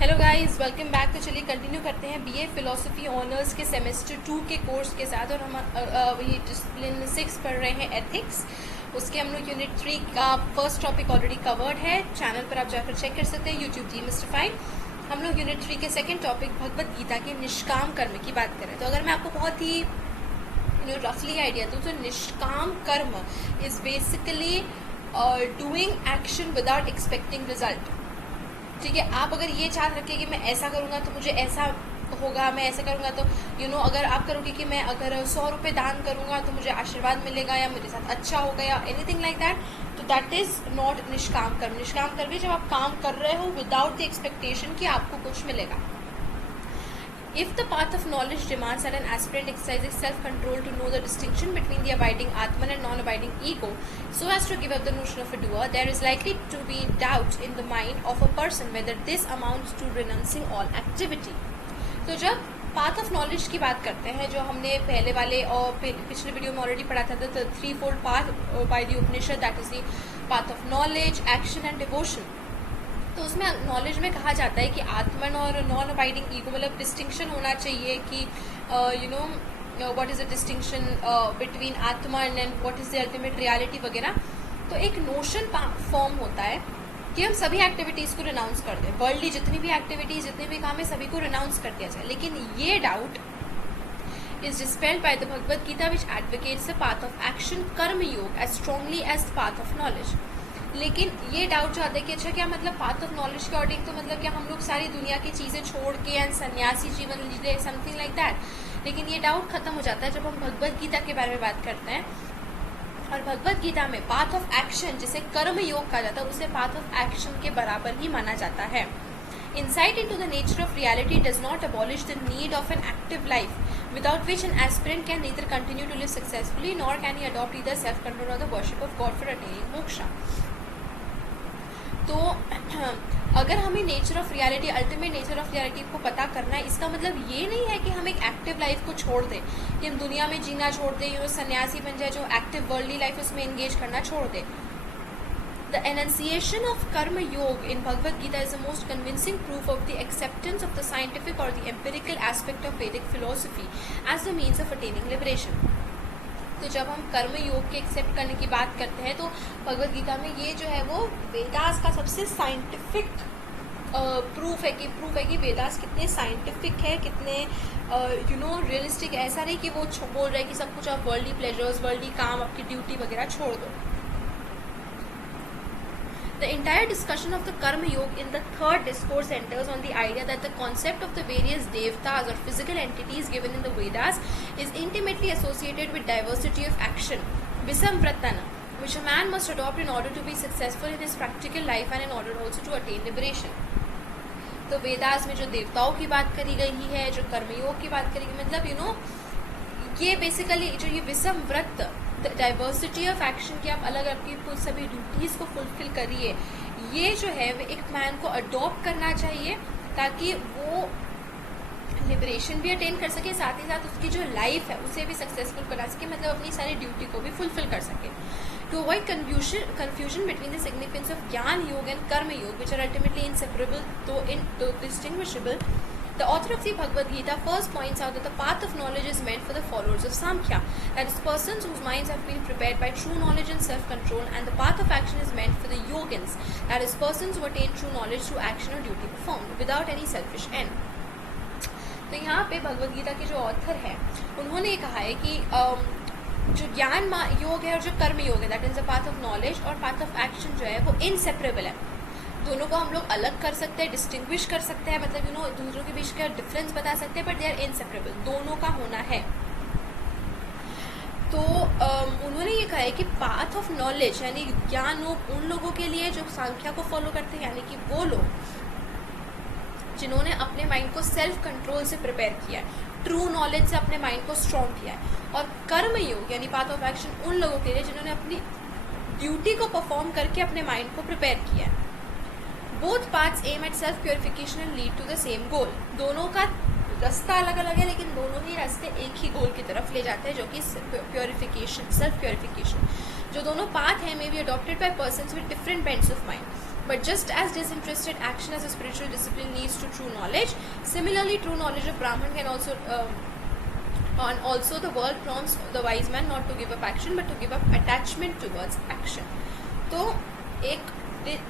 Hello guys, welcome back. तो चलिए continue करते हैं बीए फिलोसफी ऑनर्स के सेमेस्टर 2 के कोर्स के साथ। और हम ये डिसिप्लिन 6 पढ़ रहे हैं, एथिक्स। उसके हम लोग यूनिट 3 का फर्स्ट टॉपिक ऑलरेडी कवर्ड है। चैनल पर आप जाकर चेक कर सकते हैं, यूट्यूब डीमिस्टिफाइड। हम लोग यूनिट 3 के सेकेंड टॉपिक भगवद गीता के निष्काम कर्म की बात करें तो अगर मैं आपको बहुत ही रफली आइडिया दूँ तो निष्काम कर्म is basically doing action without expecting result. ठीक है, आप अगर ये चाह रखें कि मैं ऐसा करूँगा तो मुझे ऐसा होगा, मैं ऐसा करूँगा तो अगर आप करोगे कि मैं अगर 100 रुपये दान करूँगा तो मुझे आशीर्वाद मिलेगा या मेरे साथ अच्छा होगा या एनीथिंग लाइक दैट, तो दैट इज़ नॉट निष्काम कर्म। निष्काम कर्म जब आप काम कर रहे हो विदाउट द एक्सपेक्टेशन कि आपको कुछ मिलेगा। If the path of knowledge demands that an aspirant exercises self-control to know the distinction between the abiding Atman and non-abiding ego, so as to give up the notion of a doer, there is likely to be doubt in the mind of a person whether this amounts to renouncing all activity. तो जब path of knowledge की बात करते हैं, जो हमने पहले वाले और पिछले वीडियो में ऑलरेडी पढ़ा था, the three fold path by the Upanishad, that is the path of knowledge, action and devotion. तो उसमें नॉलेज में कहा जाता है कि आत्मन और नॉन अबाइडिंग ईगो, मतलब डिस्टिंक्शन होना चाहिए कि what is the distinction between atman and what is the ultimate reality वगैरह। तो एक नोशन फॉर्म होता है कि हम सभी एक्टिविटीज़ को रिनाउंस कर दें, वर्ल्डली जितनी भी एक्टिविटीज़, जितने भी काम है, सभी को रिनाउंस कर दिया जाए। लेकिन ये doubt is dispelled by the Bhagavad Gita, which advocates the path of action, कर्म योग, as strongly as the path of knowledge. लेकिन ये डाउट जो आता है कि अच्छा क्या मतलब पाथ ऑफ नॉलेज के अकॉर्डिंग, तो मतलब क्या हम लोग सारी दुनिया की चीज़ें छोड़ के एंड सन्यासी जीवन लीजिए, समथिंग लाइक दैट। लेकिन ये डाउट खत्म हो जाता है जब हम भगवद गीता के बारे में बात करते हैं। और भगवद गीता में पाथ ऑफ एक्शन, जिसे कर्म योग कहा जाता है, उसे पाथ ऑफ एक्शन के बराबर ही माना जाता है। Insight into the nature of reality does not abolish the need of an active life, without which an aspirant can neither continue to live successfully nor can he adopt either self-control or the worship of God for attaining moksha. तो अगर हमें nature of reality, ultimate nature of reality को पता करना है, इसका मतलब ये नहीं है कि हम एक एक्टिव लाइफ को छोड़ दें, कि हम दुनिया में जीना छोड़ दें, सन्यासी बन जाए, जो एक्टिव वर्ल्डली लाइफ उसमें एंगेज करना छोड़ दें। The enunciation of karma yoga in Bhagavad Gita is the most convincing proof of the acceptance of the scientific or the empirical aspect of Vedic philosophy as the means of attaining liberation. तो जब हम कर्म योग के accept करने की बात करते हैं तो भगवद गीता में ये जो है वो वेदास का सबसे साइंटिफिक प्रूफ है कि वेदास कितने साइंटिफिक है, कितने रियलिस्टिक है। ऐसा नहीं कि वो बोल रहे हैं कि सब कुछ आप वर्ल्डली प्लेजर्स, वर्ल्डली काम, आपकी ड्यूटी वगैरह छोड़ दो। The entire discussion of the Karma Yoga in the third discourse centers on the idea that the concept of the various devtas or physical entities given in the Vedas is intimately associated with diversity of action, visamvratana, which a man must adopt in order to be successful in his practical life and in order also to attain liberation. तो वेदास में जो देवताओं की बात करी गई है, जो कर्मयोग की बात करी गई, मतलब ये बेसिकली जो ये विषमव्रत डाइवर्सिटी ऑफ एक्शन, कि आप अलग आपकी सभी ड्यूटीज़ को फुलफिल करिए, ये जो है वो एक मैन को अडॉप्ट करना चाहिए ताकि वो लिबरेशन भी अटेन कर सके, साथ ही साथ उसकी जो लाइफ है उसे भी सक्सेसफुल बना सके, मतलब अपनी सारी ड्यूटी को भी फुलफिल कर सके। To avoid confusion between the significance of ज्ञान योग and कर्म योग, which are ultimately inseparable though distinguishable, the author of the Bhagavad Gita first points out that the path of knowledge is meant for the followers of Samkhya, that is, persons whose minds have been prepared by true knowledge and self-control, and the path of action is meant for the yogins, that is, persons who attain true knowledge through action or duty performed without any selfish end. तो यहाँ पे भगवद गीता के जो author है उन्होंने कहा है कि जो ज्ञान योग है और जो कर्म योग है, that is the path of knowledge, और पाथ ऑफ एक्शन जो है वो इनसेपरेबल है। दोनों को हम लोग अलग कर सकते हैं, डिस्टिंग्विश कर सकते हैं, मतलब दूसरों के बीच का डिफरेंस बता सकते हैं, बट दे आर इनसेपरेबल, दोनों का होना है। तो उन्होंने ये कहा है कि पाथ ऑफ नॉलेज यानी ज्ञान योग उन लोगों के लिए जो सांख्या को फॉलो करते हैं, यानी कि वो लोग जिन्होंने अपने माइंड को सेल्फ कंट्रोल से प्रिपेयर किया है, ट्रू नॉलेज से अपने माइंड को स्ट्रॉन्ग किया है। और कर्म योग यानी पाथ ऑफ एक्शन उन लोगों के लिए जिन्होंने अपनी ड्यूटी को परफॉर्म करके अपने माइंड को प्रिपेयर किया है। Both paths aim at self purification and lead to the same goal. दोनों का रास्ता अलग अलग है, लेकिन दोनों ही रास्ते एक ही गोल की तरफ ले जाते हैं, जो कि प्योरिफिकेशन, सेल्फ प्योरिफिकेशन। जो दोनों पाथ है may be adopted by persons with different Bent's of mind, But just as disinterested action as a spiritual discipline leads to true knowledge, similarly true knowledge of Brahman can also and also the world prompts the wise man not to give up action but to give up attachment towards action. तो एक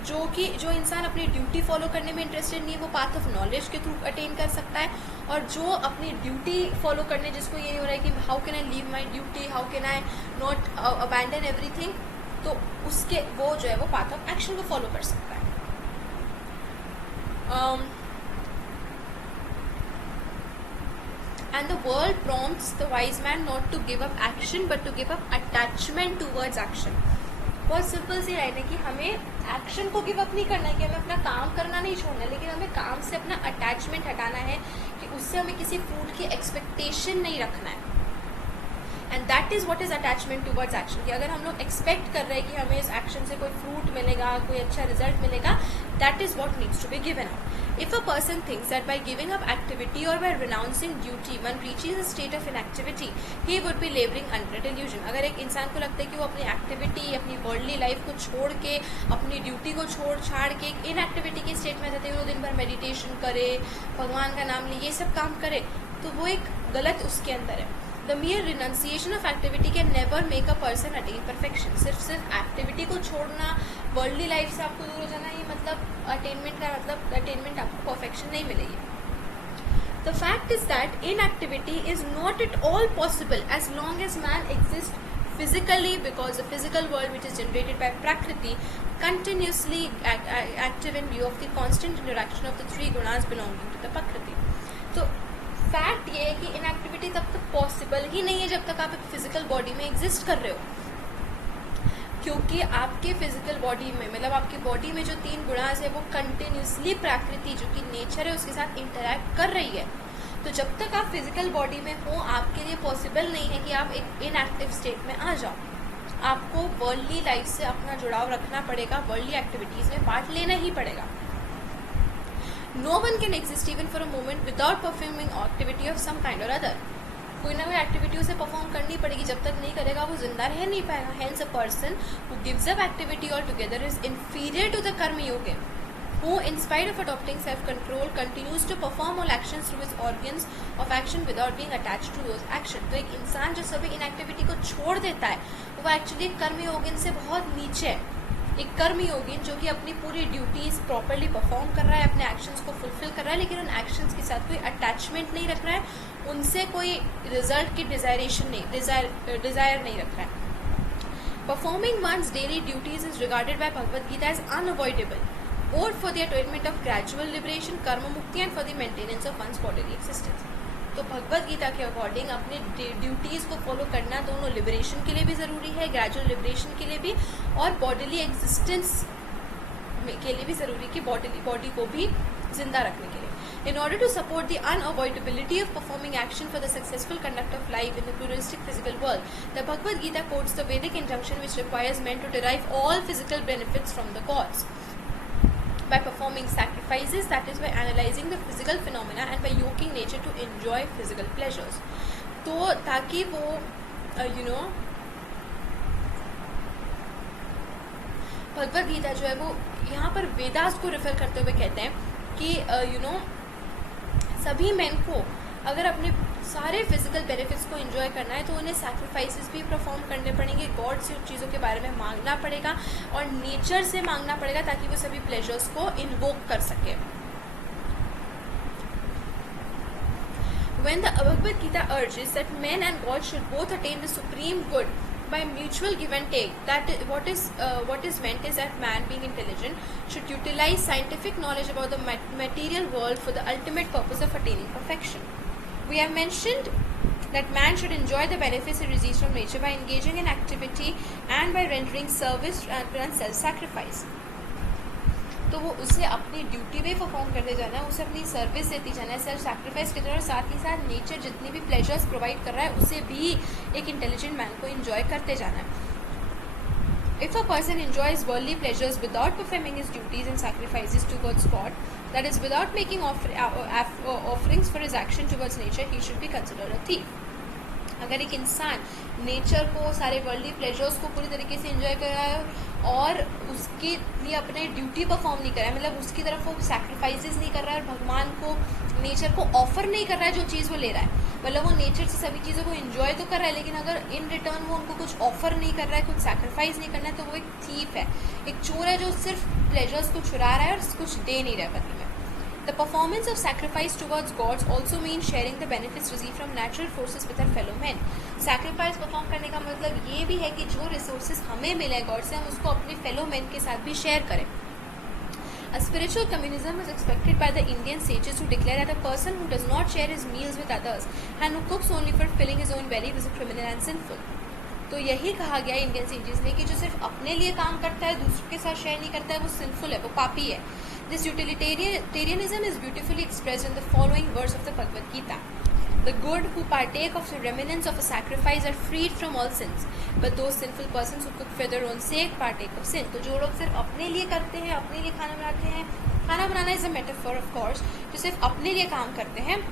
जो इंसान अपनी duty follow करने में interested नहीं है वो पाथ ऑफ नॉलेज के थ्रू अटेन कर सकता है, और जो अपनी ड्यूटी फॉलो करने जिसको ये नहीं हो रहा है कि how can I leave my duty, how can I not abandon everything, तो उसके वो जो है वो पाथ ऑफ एक्शन को फॉलो कर सकता है. And the world prompts the wise man not to give up action but to give up attachment towards action. बहुत सिंपल सी लाइन है कि हमें एक्शन को गिव अप नहीं करना है, कि हमें अपना काम करना नहीं छोड़ना है, लेकिन हमें काम से अपना अटैचमेंट हटाना है, कि उससे हमें किसी फ्रूट की एक्सपेक्टेशन नहीं रखना है. And that is what is attachment towards action. कि अगर हम लोग एक्सपेक्ट कर रहे हैं कि हमें इस एक्शन से कोई फ्रूट मिलेगा, कोई अच्छा रिजल्ट मिलेगा, that is what needs to be given up. If a person thinks that by giving up activity or by renouncing duty one reaches a state of inactivity, he would be laboring under a delusion. अगर एक इंसान को लगता है कि वो अपनी activity, अपनी वर्ल्डली लाइफ को छोड़ के, अपनी ड्यूटी को छोड़ छाड़ के एक इनएक्टिविटी के स्टेट में जाते हुए वो दिन भर मेडिटेशन करे, भगवान का नाम ले, ये सब काम करे, तो वो एक गलत उसके अंदर है. The mere renunciation of activity can never make a person attain perfection. सिर्फ एक्टिविटी को छोड़ना, वर्ल्डली लाइफ से आपको दूर हो जाना, ये मतलब अटेनमेंट आपको परफेक्शन नहीं मिलेगी. The fact is that inactivity is not at all possible as long as man exists physically, because the physical world which is generated by Prakriti continuously active in view of the constant interaction of the three gunas belonging to the Prakriti. तो fact ये है कि inactivity तब तक possible ही नहीं है जब तक आप एक फिजिकल बॉडी में एग्जिस्ट कर रहे हो, क्योंकि आपके फिजिकल बॉडी में, मतलब आपकी बॉडी में जो तीन गुणास है वो कंटिन्यूसली प्रकृति जो कि नेचर है उसके साथ इंटरैक्ट कर रही है. तो जब तक आप फिजिकल बॉडी में हो आपके लिए पॉसिबल नहीं है कि आप एक इनएक्टिव स्टेट में आ जाओ. आपको वर्ल्डली लाइफ से अपना जुड़ाव रखना पड़ेगा, वर्ल्डली एक्टिविटीज़ में पार्ट लेना ही पड़ेगा. No one can exist even for a moment without performing activity of some kind or other. कोई ना कोई एक्टिविटी उसे परफॉर्म करनी पड़ेगी, जब तक नहीं करेगा वो जिंदा रह नहीं पाएगा. Hence a person who gives up activity altogether is inferior to the karma yogi, who in spite of adopting self-control continues to perform all actions through his organs of action without being attached to those actions. तो एक इंसान जो सभी inactivity को छोड़ देता है वो एक्चुअली कर्म योगिन से बहुत नीचे है. एक कर्म योगिन जो कि अपनी पूरी ड्यूटीज प्रॉपरली परफॉर्म कर रहा है, अपने एक्शंस को फुलफिल कर रहा है, लेकिन उन एक्शंस के साथ कोई अटैचमेंट नहीं रख रहा है, उनसे कोई रिजल्ट की डिजायर नहीं रख रहा है. Performing one's daily duties is regarded by Bhagavad Gita as unavoidable both for the attainment of gradual liberation, karma mukti, and for the maintenance of one's bodily existence. तो भगवद गीता के अकॉर्डिंग अपने ड्यूटीज़ को फॉलो करना दोनों लिबरेशन के लिए भी ज़रूरी है, ग्रेजुअल लिबरेशन के लिए भी, और बॉडीली एग्जिस्टेंस के लिए भी ज़रूरी कि बॉडी को भी जिंदा रखने के लिए. In order to support the unavoidability of performing action for the successful conduct of life in the pluralistic physical world, the Bhagavad Gita quotes the Vedic injunction which requires men to derive all physical benefits from the gods by performing sacrifices, that is by analyzing the physical phenomena and by yoking nature to enjoy physical pleasures. तो ताकि वो भगवद गीता जो है वो यहाँ पर वेदास को refer करते हुए कहते हैं कि सभी मैन को अगर अपने सारे फिजिकल बेनिफिट्स को एंजॉय करना है तो उन्हें सैक्रिफाइसेस भी परफॉर्म करने पड़ेंगे, गॉड से उन चीज़ों के बारे में मांगना पड़ेगा और नेचर से मांगना पड़ेगा ताकि वो सभी प्लेजर्स को इन्वोक कर सके. When the Bhagavad Gita urges that men and God should both attain the supreme good by mutual give and take, that what is meant is that man, being intelligent, should utilize scientific knowledge about the material world for the ultimate purpose of attaining perfection. We have mentioned that man should enjoy the benefits he receives from nature by engaging in activity and by rendering service and self-sacrifice. तो वो उसे अपनी duty भी perform करते जाना है, उसे अपनी सर्विस देती जाना है, सेल्फ सैक्रिफाइस करते जाना है, साथ ही साथ नेचर जितनी भी प्लेजर्स प्रोवाइड कर रहा है उसे भी एक इंटेलिजेंट मैन को एंजॉय करते जाना है. If a person enjoys worldly pleasures without performing his duties and sacrifices towards God, that is, without making offerings for his action towards nature, he should be considered a thief. अगर एक इंसान nature को, सारे worldly pleasures को पूरी तरीके से enjoy कर रहा है और उसके लिए अपने ड्यूटी परफॉर्म नहीं कर रहा है, मतलब उसकी तरफ वो सैक्रिफाइसेस नहीं कर रहा है, भगवान को, नेचर को ऑफर नहीं कर रहा है जो चीज़ वो ले रहा है, मतलब वो नेचर से सभी चीज़ों को एंजॉय तो कर रहा है, लेकिन अगर इन रिटर्न वो उनको कुछ ऑफर नहीं कर रहा है, कुछ सैक्रिफाइस नहीं करना है, तो वो एक थीफ है, एक चोर है जो सिर्फ प्लेजर्स को चुरा रहा है और कुछ दे नहीं रहा है बदले में. The performance of sacrifice towards gods also means sharing the benefits received from natural forces with our fellow men. Sacrifice perform करने का मतलब ये भी है कि जो resources हमें मिले गॉड से, हम उसको अपने fellow men के साथ भी share करें. A spiritual communism is expected by the Indian sages who declare that a person who does not share his meals with others and who cooks only for filling his own belly is a criminal and sinful. तो यही कहा गया Indian sages ने कि जो सिर्फ अपने लिए काम करता है, दूसरों के साथ शेयर नहीं करता है, वो सिंफुल है, वो पापी है. This utilitarianism is beautifully expressed in the following verse of the Bhagavad Gita. The good who partake of the remnants of a sacrifice are freed from all sins, but those sinful persons who cook for their own sake partake of sin. तो जो लोग सिर्फ अपने लिए करते हैं, अपने लिए खाना बनाते हैं, खाना बनाना is a metaphor of course, जो सिर्फ अपने लिए काम करते हैं,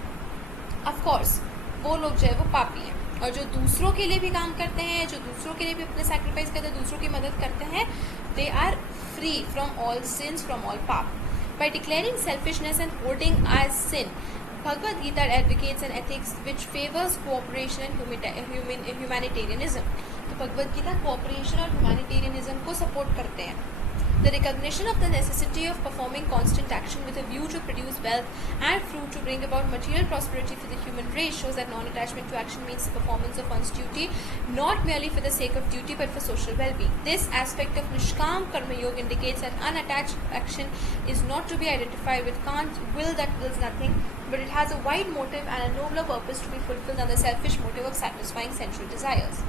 ऑफ कोर्स वो लोग जो है वो पापी हैं. और जो दूसरों के लिए भी काम करते हैं, जो दूसरों के लिए भी अपने सैक्रिफाइस करते हैं, दूसरों की मदद करते हैं, they are free from all sins, from all पाप. By declaring selfishness and hoarding as sin, Bhagavad Gita advocates an ethics which favors cooperation and humanitarianism. तो भगवद गीता cooperation और humanitarianism को support करते हैं. The recognition of the necessity of performing constant action with a view to produce wealth and fruit to bring about material prosperity for the human race shows that non-attachment to action means the performance of one's duty, not merely for the sake of duty but for social well-being. This aspect of Nishkam Karma Yoga indicates that unattached action is not to be identified with will that wills nothing, but it has a wide motive and a nobler purpose to be fulfilled than the selfish motive of satisfying sensual desires.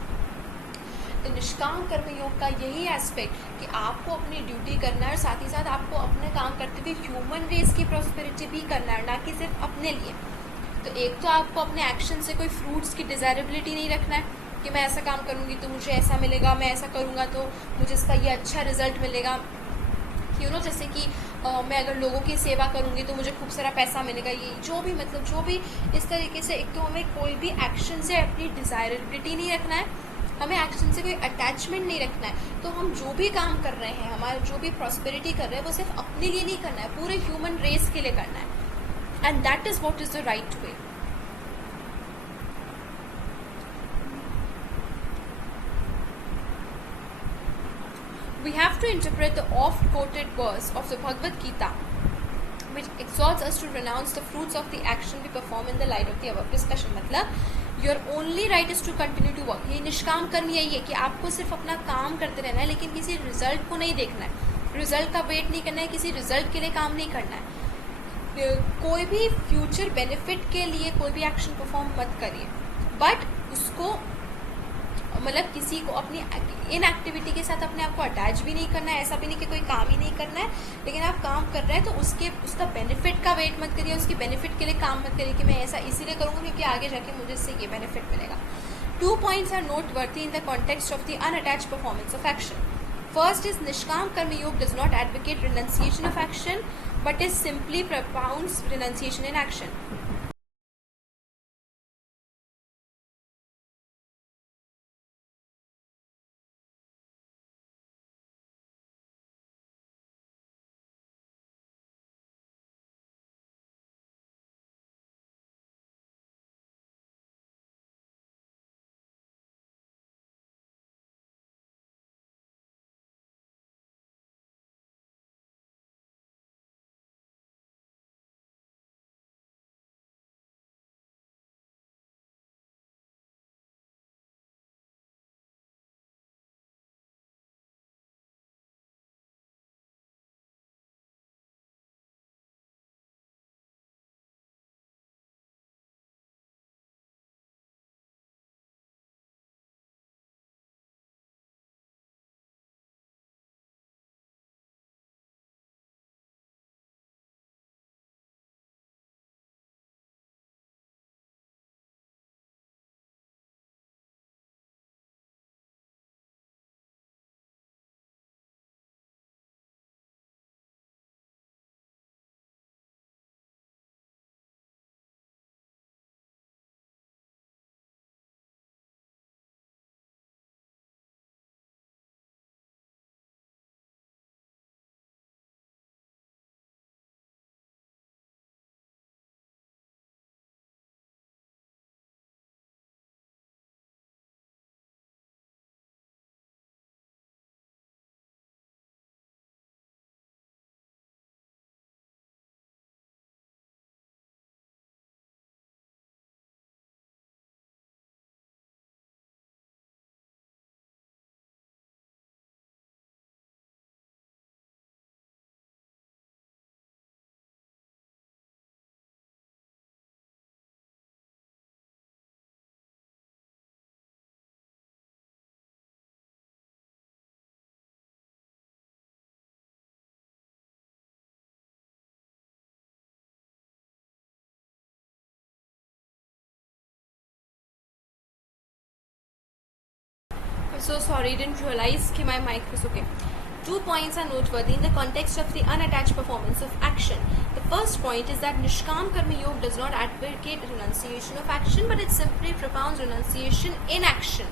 तो निष्काम कर्म योग का यही aspect कि आपको अपनी duty करना है और साथ ही साथ आपको अपने काम करते हुए ह्यूमन रेस की प्रॉस्पेरिटी भी करना है, ना कि सिर्फ अपने लिए. तो एक तो आपको अपने एक्शन से कोई फ्रूट्स की डिज़ायरेबिलिटी नहीं रखना है कि मैं ऐसा काम करूँगी तो मुझे ऐसा मिलेगा, मैं ऐसा करूँगा तो मुझे इसका ये अच्छा रिजल्ट मिलेगा. जैसे कि मैं अगर लोगों की सेवा करूँगी तो मुझे खूब सारा पैसा मिलेगा, ये जो भी मतलब जो भी इस तरीके से. एक तो हमें कोई भी एक्शन से अपनी डिज़ायरेबिलिटी नहीं रखना है, हमें एक्शन से कोई अटैचमेंट नहीं रखना है. तो हम जो भी काम कर रहे हैं, हमारा जो भी प्रॉस्पेरिटी कर रहे हैं, वो सिर्फ अपने लिए नहीं करना है, पूरे ह्यूमन रेस के लिए करना है. And that is what is the right way. We have to interpret the oft-quoted verse of the Bhagavad Gita, which exhorts us to renounce the fruits of the action we perform in the light of the above discussion. मतलब your only right is to continue to work. ये निष्काम कर्म यही है कि आपको सिर्फ अपना काम करते रहना है, लेकिन किसी रिजल्ट को नहीं देखना है, रिजल्ट का वेट नहीं करना है, किसी रिजल्ट के लिए काम नहीं करना है. कोई भी फ्यूचर बेनिफिट के लिए कोई भी एक्शन परफॉर्म मत करिए, बट उसको मतलब किसी को अपनी इन एक्टिविटी के साथ अपने आप को अटैच भी नहीं करना है. ऐसा भी नहीं कि कोई काम ही नहीं करना है, लेकिन आप काम कर रहे हैं तो उसका बेनिफिट का वेट मत करिए, उसके बेनिफिट के लिए काम मत करिए कि मैं ऐसा इसीलिए करूँगा क्योंकि आगे जाके मुझे इससे ये बेनिफिट मिलेगा. 2 points are noteworthy in the context of the unattached performance of action. First is Nishkam Karma Yoga does not advocate renunciation of action, but is simply propounds renunciation in action. So sorry, didn't realize कि my mic was okay. 2 points are noteworthy in the context of the unattached performance of action. The first point is that Nishkam Karma Yoga does not advocate renunciation of action, but it simply propounds renunciation in action.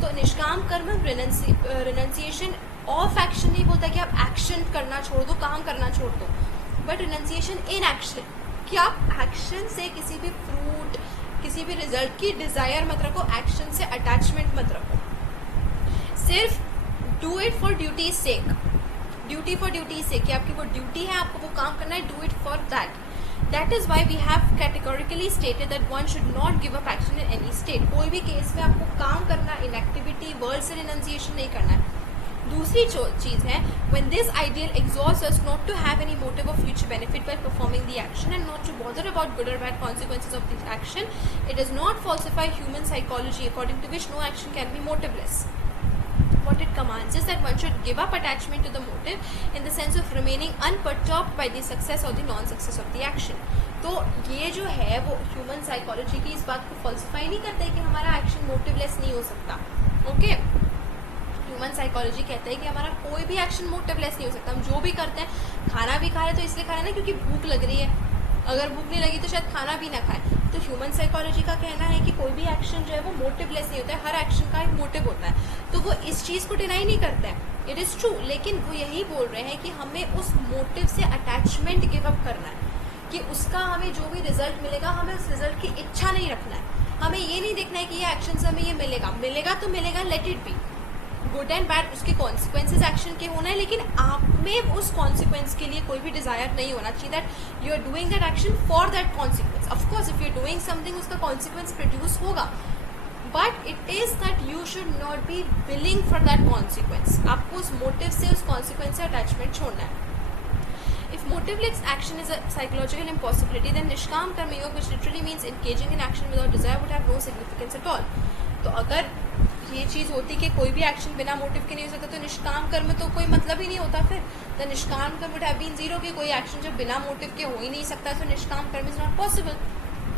तो निष्काम कर्म renunciation of action नहीं बोलता कि आप action करना छोड़ दो, काम करना छोड़ दो, but renunciation in action, कि आप action से किसी भी fruit, किसी भी result की desire मत रखो, action से attachment मत रखो, सिर्फ do it for duty sake, duty for duty sake, कि आपकी वो ड्यूटी है, आपको वो काम करना है, do it for that. That is why we have categorically stated that one should not give up action in any state. कोई भी केस में आपको काम करना, इनएक्टिविटी, वर्ड से रिनंसिएशन नहीं करना है. दूसरी चीज़ है, when this ideal exhausts us not to have any motive of future benefit by performing the action and not to bother about good or bad consequences of the action, it does not falsify human psychology according to which no action can be motiveless. What it commands is that one should give up attachment to the motive in the sense of remaining unperturbed by the success or the non-success of the action. तो ये जो है वो human psychology की इस बात को falsify नहीं करता है कि हमारा एक्शन मोटिवलेस नहीं हो सकता. ओके, ह्यूमन साइकोलॉजी कहता है कि हमारा कोई भी एक्शन मोटिवलेस नहीं हो सकता. हम जो भी करते हैं, खाना भी खा रहे हैं तो इसलिए खा रहे हैं ना क्योंकि भूख लग रही है, अगर भूख नहीं लगी तो शायद खाना भी ना खाए. तो ह्यूमन साइकोलॉजी का कहना है कि कोई भी एक्शन जो है वो मोटिवलेस नहीं होता है, हर एक्शन का एक मोटिव होता है. तो वो इस चीज़ को डिनाई नहीं करते हैं, इट इज़ ट्रू, लेकिन वो यही बोल रहे हैं कि हमें उस मोटिव से अटैचमेंट गिव अप करना है, कि उसका हमें जो भी रिजल्ट मिलेगा हमें उस रिजल्ट की इच्छा नहीं रखना है. हमें ये नहीं देखना है कि ये एक्शन से हमें ये मिलेगा, मिलेगा तो मिलेगा, let it be. Good and bad उसके कॉन्सिक्वेंसेज एक्शन के होना है, लेकिन आप में उस कॉन्सिक्वेंस के लिए कोई भी डिजायर नहीं होना चाहिए that you are doing that action for that consequence. Of course if you are doing something उसका कॉन्सिक्वेंस प्रोड्यूस होगा, but it is that you should not be willing for that consequence. आपको उस मोटिव से, उस consequence से attachment छोड़ना है. If motiveless action is a psychological impossibility, then Nishkam Karma Yoga, which literally means engaging in action without desire, would have no significance at all. तो अगर ये चीज़ होती कि कोई भी एक्शन बिना मोटिव के नहीं हो सकता तो निष्काम कर्म तो कोई मतलब ही नहीं होता. फिर द निष्काम कर्म वुड हैव बीन जीरो, कि कोई एक्शन जब बिना मोटिव के हो ही नहीं सकता तो निष्काम कर्म is not possible.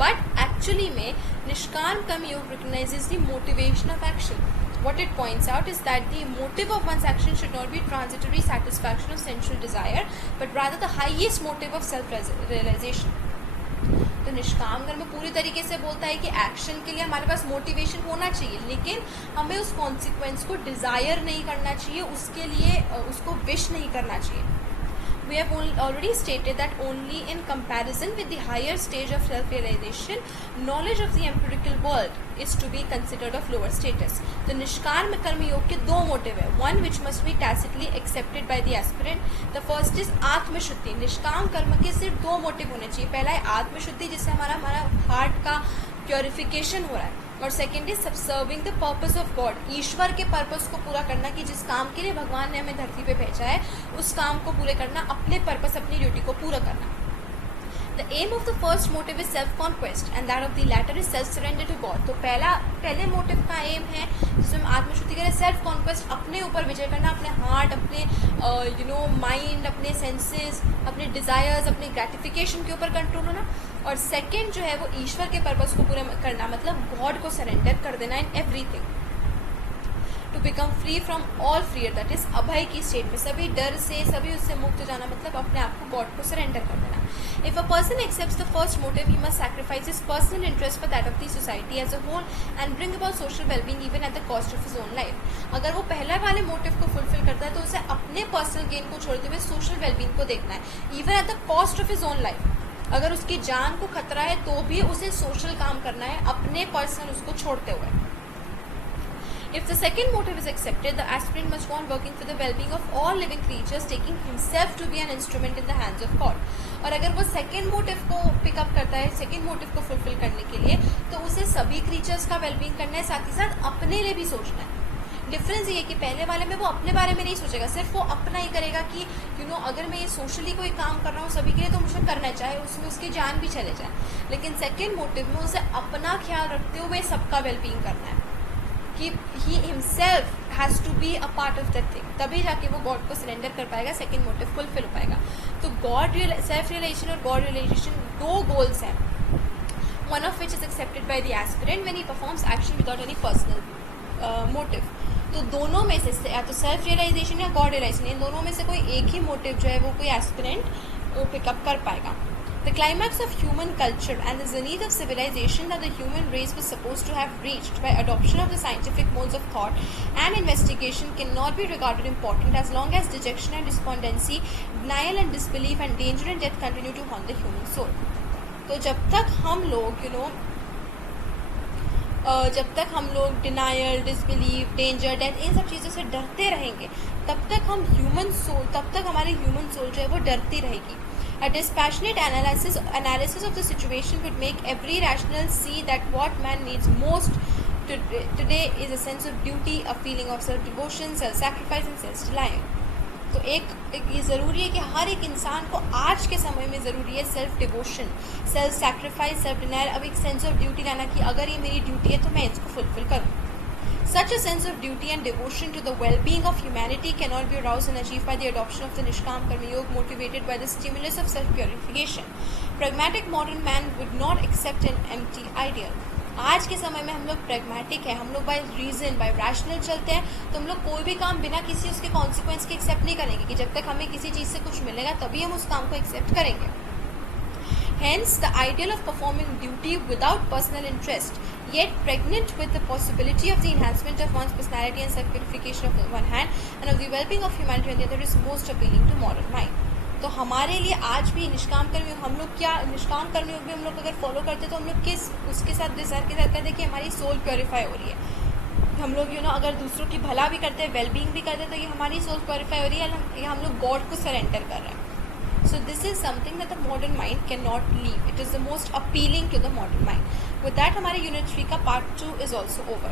But actually में निष्काम कर्म योग recognises the motivation of action. What it points out is that the motive of one's action should not be transitory satisfaction of sensual desire, but rather the highest motive of self-realization. तो निष्काम कर्म पूरी तरीके से बोलता है कि action के लिए हमारे पास मोटिवेशन होना चाहिए, लेकिन हमें उस कॉन्सिक्वेंस को डिज़ायर नहीं करना चाहिए, उसके लिए उसको विश नहीं करना चाहिए. We have already stated that only in comparison with the higher stage of self-realization, knowledge of the empirical world is to be considered of lower status. तो निष्काम कर्म योग के दो मोटिव है. One which must be tacitly accepted by the aspirant. The first is आत्मशुद्धि. निष्काम कर्म के सिर्फ दो मोटिव होने चाहिए. पहला है आत्मशुद्धि, जिससे हमारा हार्ट का प्योरिफिकेशन हो रहा है, और second is subserving the purpose of God. ईश्वर के पर्पस को पूरा करना, कि जिस काम के लिए भगवान ने हमें धरती पे भेजा है उस काम को पूरे करना, अपने पर्पस, अपनी ड्यूटी को पूरा करना. The aim of the first motive is self conquest and that of the latter is self surrender to God. तो पहले मोटिव का एम है जिसमें आत्मशुद्धि करें, सेल्फ कॉन्क्वेस्ट, अपने ऊपर विजय करना, अपने हार्ट, अपने माइंड, अपने सेंसेस, अपने डिज़ायर्स, अपने ग्रेटिफिकेशन के ऊपर कंट्रोल होना. और सेकंड जो है वो ईश्वर के पर्पस को पूरा करना, मतलब गॉड को सरेंडर कर देना in everything. To become free from all fear, that is अभय की स्टेट में, सभी डर से, सभी उससे मुक्त हो जाना, मतलब अपने आप को गॉड को सरेंडर कर देना. If a person accepts the first motive, he must sacrifice his personal interest for that of the society as a whole and bring about social wellbeing even at the cost of his own life. अगर वो पहले वाले motive को fulfil करता है तो उसे अपने पर्सनल गेन को छोड़ते हुए सोशल वेलबींग को देखना है, even at the cost of his own life. अगर उसकी जान को खतरा है तो भी उसे सोशल काम करना है, अपने पर्सनल उसको छोड़ते हुए. If the second motive is accepted, the aspirant must go on working for the well-being of all living creatures, taking himself to be an instrument in the hands of God. और अगर वो second motive को pickup करता है, second motive को fulfil करने के लिए, तो उसे सभी क्रीचर्स का वेलबींग करना है, साथ ही साथ अपने लिए भी सोचना है. डिफरेंस ये कि पहले वाले में वो अपने बारे में नहीं सोचेगा, सिर्फ वो अपना ही करेगा कि अगर मैं ये सोशली कोई काम कर रहा हूँ सभी के लिए तो मुझे करना चाहे, उसमें उसकी जान भी चले जाए. लेकिन सेकेंड मोटिव में उसे अपना ख्याल रखते हुए सबका वेलबींग करना है, कि he himself has to be a part of that thing, तभी जाके वो गॉड को सरेंडर कर पाएगा, सेकेंड मोटिव फुलफिल हो पाएगा. तो सेल्फ रियलाइजेशन और गॉड रियलाइजेशन दो गोल्स हैं, one of which is accepted by the aspirant when he performs action without any personal motive. तो दोनों में से या तो सेल्फ रियलाइजेशन या गॉड रियलाइजेशन, इन दोनों में से कोई एक ही मोटिव जो है वो कोई एस्पिरेंट वो पिकअप कर पाएगा. The climax of human culture and the zenith of civilization that the human race was supposed to have reached by adoption of the scientific modes of thought and investigation cannot be regarded important as long as dejection and despondency, denial and disbelief, and danger and death continue to haunt the human soul. तो जब तक हम लोग जब तक हम लोग denial, disbelieve, danger, death, इन सब चीज़ों से डरते रहेंगे, तब तक हमारी ह्यूमन सोल जो है वो डरती रहेगी. A dispassionate analysis of the situation would make every rational see that what man needs most today is a sense of duty, a feeling of self-devotion, self-sacrifice and self-denial. तो एक ये ज़रूरी है कि हर एक इंसान को आज के समय में ज़रूरी है self devotion, self sacrifice, self denial, अब एक सेंस ऑफ ड्यूटी लाना कि अगर ये मेरी ड्यूटी है तो मैं इसको फुलफिल करूँ. Such a sense of duty and devotion to the well-being of humanity cannot be aroused and achieved by the adoption of the Nishkam Karma Yoga motivated by the stimulus of self-purification. Pragmatic modern man would not accept an empty ideal. आज के समय में हम लोग pragmatic है, हम लोग by reason, bye rational चलते हैं, तो हम लोग कोई भी काम बिना किसी उसके कॉन्सिक्वेंस के एक्सेप्ट नहीं करेंगे कि जब तक हमें किसी चीज़ से कुछ मिलेगा तभी हम उस काम को एक्सेप्ट करेंगे. Hence, the ideal of performing duty without personal interest, yet pregnant with the possibility of the enhancement of one's personality and self-purification on one hand, and of the well-being of humanity on the other, is most appealing to modern mind. तो हमारे लिए आज भी निष्काम कर्मयोग, हम लोग क्या निष्काम कर्मयोग भी हम लोग अगर फॉलो करते हैं तो हम लोग किस उसके साथ डिज़ायर के साथ कहते हैं कि हमारी सोल प्योरीफाई हो रही है. हम लोग अगर दूसरों की भला भी करते हैं, वेलबींग भी करते हैं, तो ये हमारी सोल प्योरीफाई हो रही है, हम लोग गॉड को सरेंडर कर रहे हैं. So this is something that the modern mind cannot leave. It is the most appealing to the modern mind. With that, हमारे Unit 3 का Part 2 is also over.